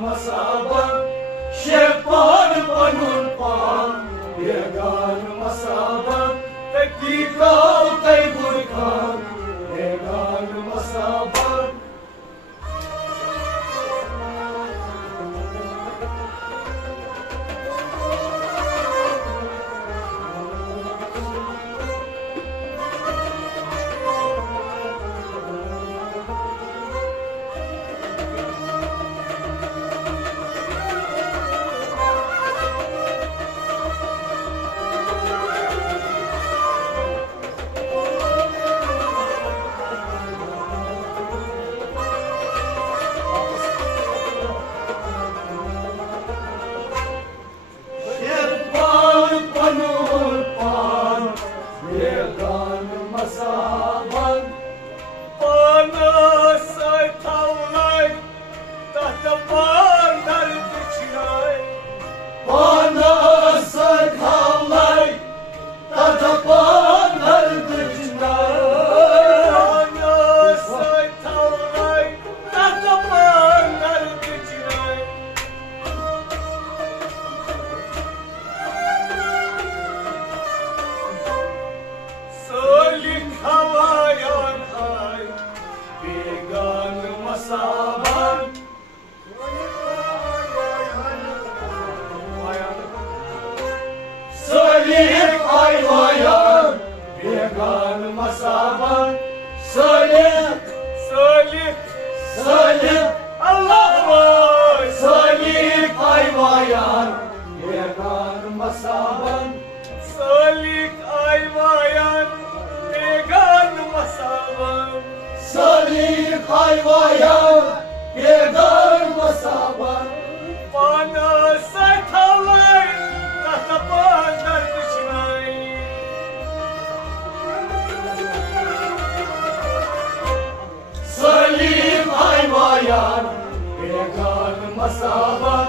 masaban Şepan panun pan Yegan masaban Tekikal tayburkan Yegan masaban Salih ayvayan Vegan masaban Salih Salih Salih Allah Salih ayvayan Vegan masaban Salih ayvayan Vegan masaban Salih ayvayan Vegan masaban Bana satalay Tatapanlar dışınay Salim ayvayan Vegan masaban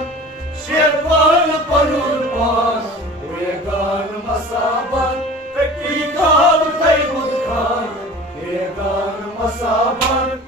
Şervan panurpan Vegan masaban Tekikal taybudkan Vegan masaban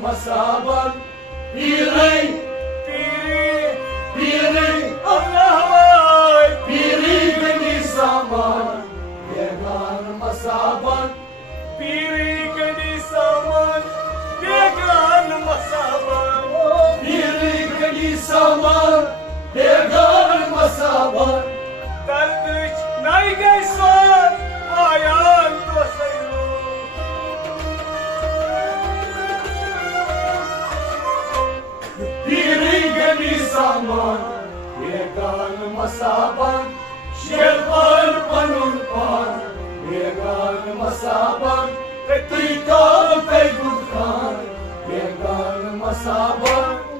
Masaban Piring Piring Piring Allah Piring geni saman Vegan masaban Piring geni saman Vegan masaban Piring geni saman Vegan masaban Dardıç nay gaysan Ayan dosayo Geni zaman Vegan masaban Şervan panurpan Vegan masaban Tekikal taybudkan Vegan masaban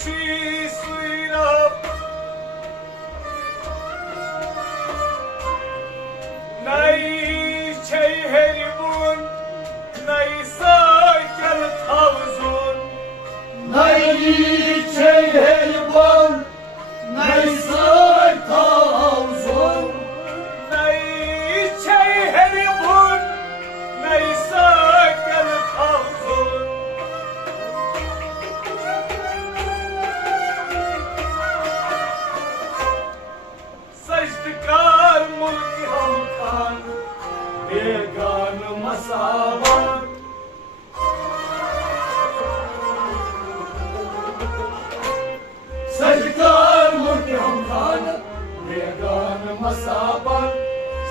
छी सुईराम नई छै हेरिबुन नई cycle thousand नई छै हेरिबुन नई cycle thousand नई छै हेरिबुन नई साइकिल थाउजन सजदकार मुल्क हम खान बेगान मसावन सजदकार मुल्क हम खान बेगान मसावन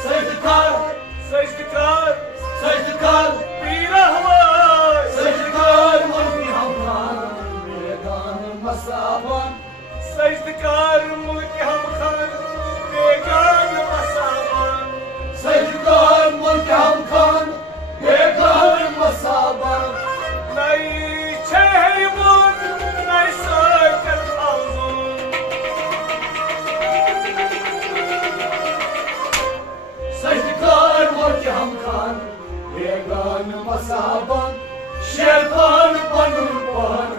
सजदकार सजदकार सजदकार पीरा हमार सजदकार मुल्क हम खान बेगान मसावन सजदकार मुल्क हम खान बेगान मसावन सजदकार मुल्क हम खान बेगान मसावन नई छै हेरिबुन नई साइकिल थाउजन सजदकार मुल्क हम खान बेगान मसावन शेरपान बनून पर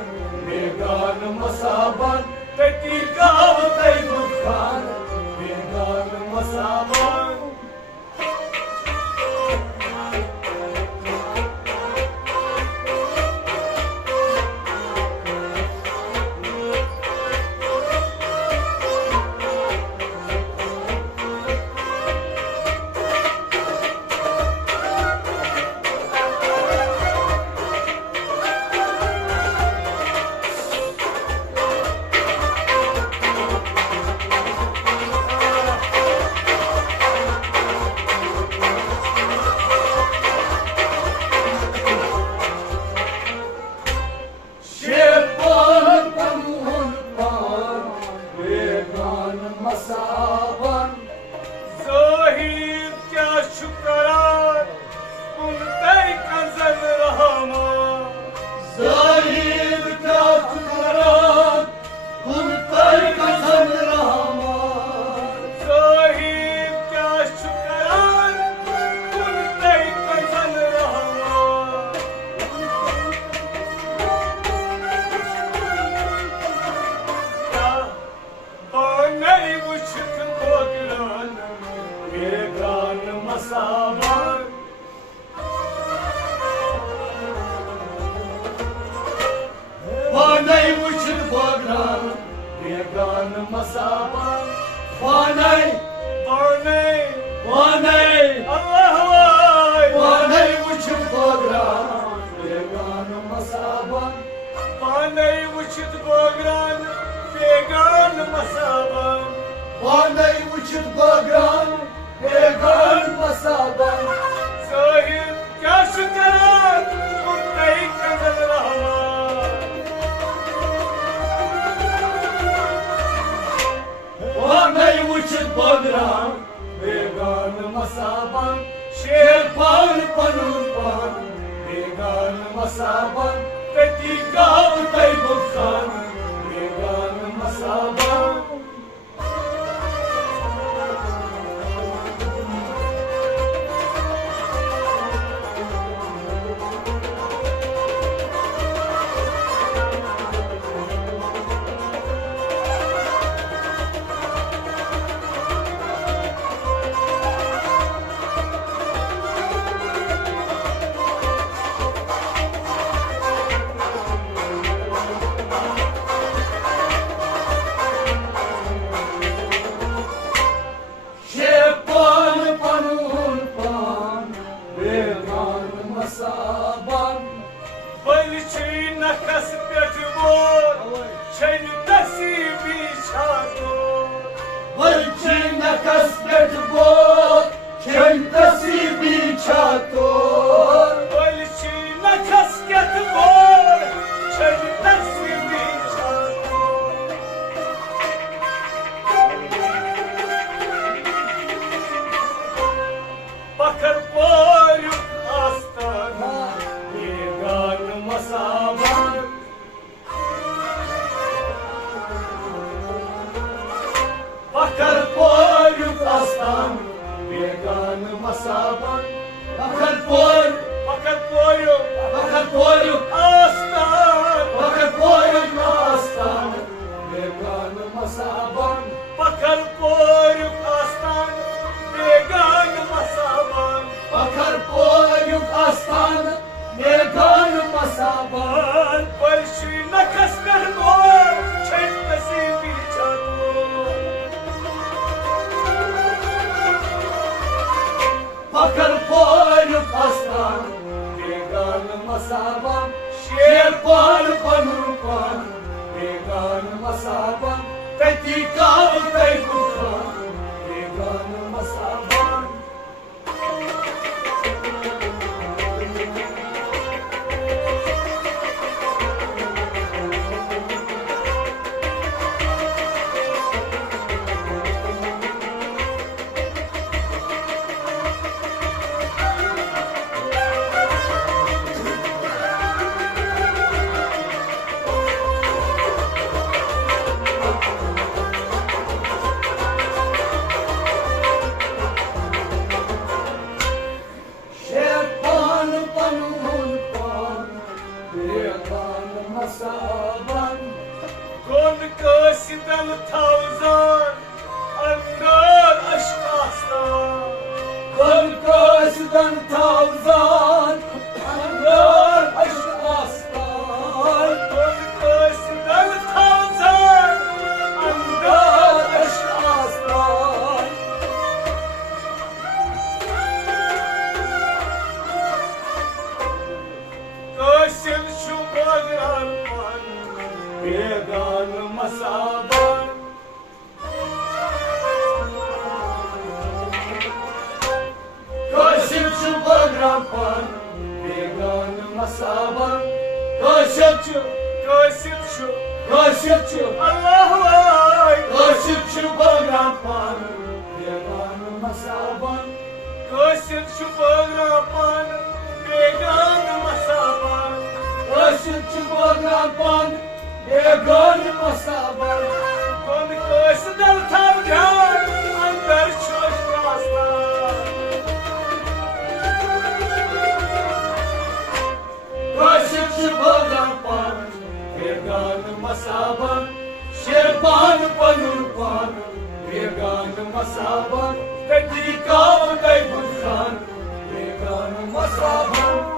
बेगान मसावन तती गाव तैबुत खान बेगान मसावन मसावन ज़ाहिद क्या शुक्रान कुन तै कंजन रहमा ज़ाहिद क्या शुक्रान कुन तै कंजन रहमा ज़ाहिद क्या शुक्रान कुन तै कंजन रहमा नई वुचत बगरान बेगान मसावन नई वुचत बगरान बेगान मसावन अल्लाह नई वुचत बगरान बेगान मसावन नई वुचत बगरान बेगान मसावन नई वुचत बगरान बेगान मसावन ज़ाहिद क्या शुक्रान कुन तै कंजन रहमा नई वुचत बगरान बेगान मसावन शेरपान बनून पर बेगान मसावन तती गाव तैबुत खान बेगान मसावन मसाबन परशी नखस कर गोर छट कसी पीछा पकड़ पोर पस्तान बेगान मसाबन शेर पान पनुपान बेगान मसाबन तती काव तै बुखान बेगान मसाबन बेगान मसाबन काशिफ छु बग्रापन बेगान मसाबन काशिफ छु अल्लाह काशिफ छु बग्रापन बेगान मसाबन काशिफ छु बग्रापन बेगान मसाबन काशिफ छु बग्रापन बेगान मसाबन कौन कोस दल था ध्यान अंदर छोश रास्ता काशिफ छु बग्रापन बेगान मसाबन शेरपान पनुरपान बेगान मसाबन तती काव तै बुखान बेगान मसाबन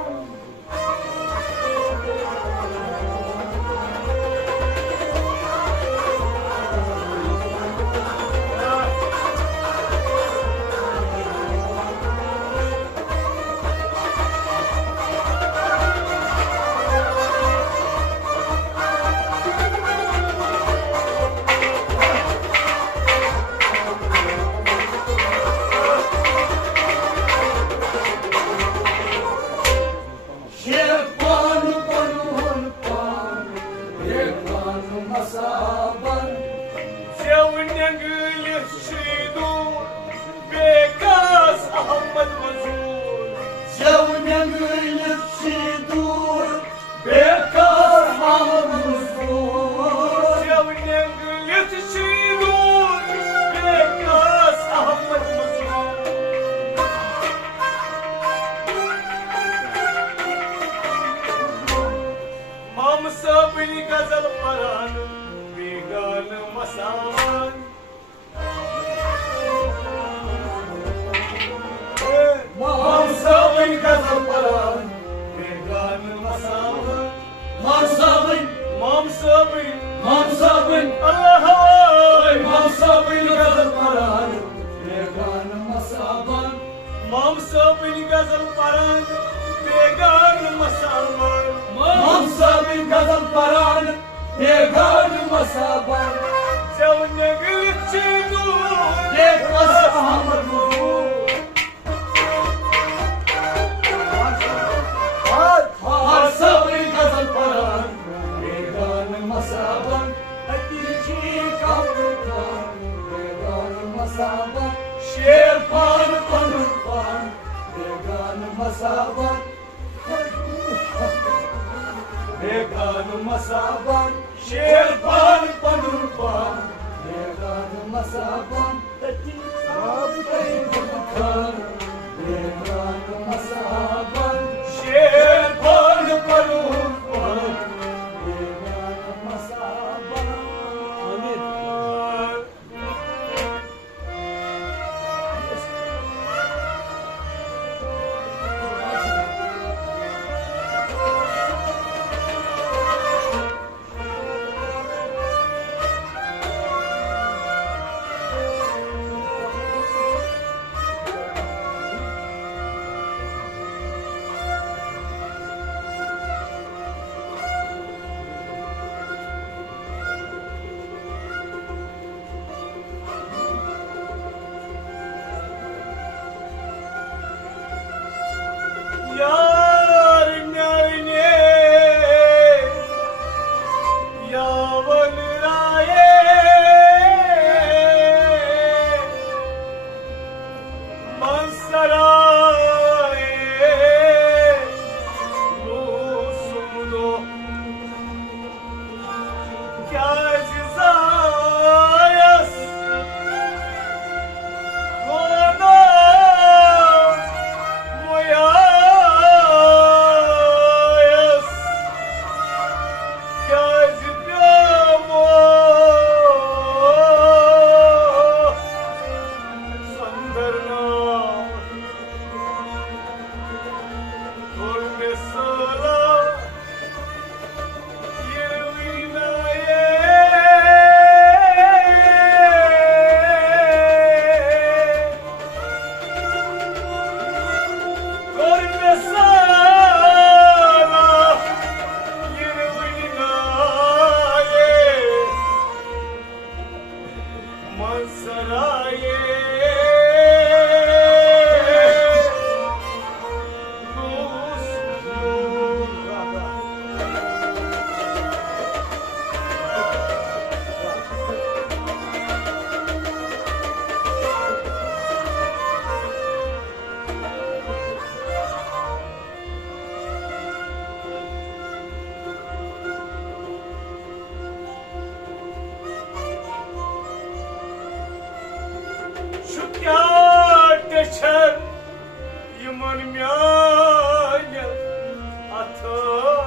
शेरपान पनुरपान बेगान मसाबन बेगान मसाबन शेरपान पनुरपान बेगान मसाबन तती काव तै बुखान बेगान मसाबन शेरपान पनुरपान बेगान मसाबन छन यमन म्यान अथो